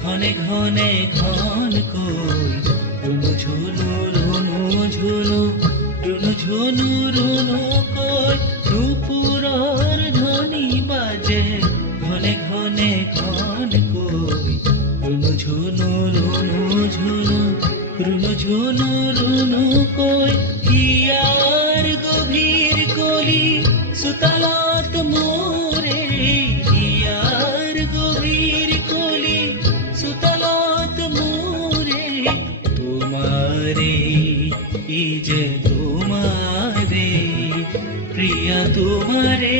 ঘনে ঘনে ঘন কই রুনু ঝুনু রুনু ঝুনু রুনু ঝুনু রুনু কই নুপুরর ধ্বনি বাজে ঘনে ঘনে ঘন কই রুনু ঝুনু রুনু ঝুনু রুনু ঝুনু রুনু কই হিয়ার গভীর কলি সুতালাত মোরে হিয়ার গভীর কলি সুতালাত মোরে তোমারে এই যে তোমারে প্রিয়া তোমারে